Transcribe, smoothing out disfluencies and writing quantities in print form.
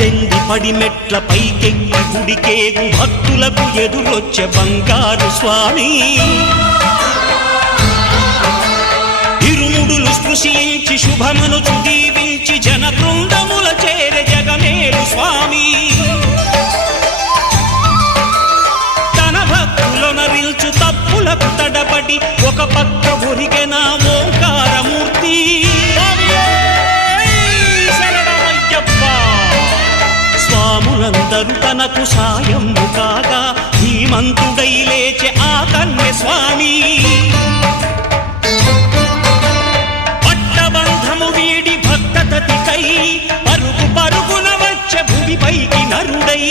పద్దెనిమిది పడిమెట్ల పైకెక్కి గుడికేగు భక్తులకు ఎదురొచ్చే బంగారు స్వామి ఇరుముడులు స్పృశించి శుభమనుచు దీవించి జన బృందముల చేరే జగమేలు స్వామి తన భక్తులొనరిల్చు తప్పులకు తడబడి ఒక పక్క ఒరిగెన ఓంకారమూర్తి స్వాములందరూ తనకు సాయము కాగా ధీమంతుడై లేచే ఆ కన్య స్వామి పట్టబంధము వీడి భక్తతతికై పరుగు పరుగున వచ్చే భూమిపైకి నరుడై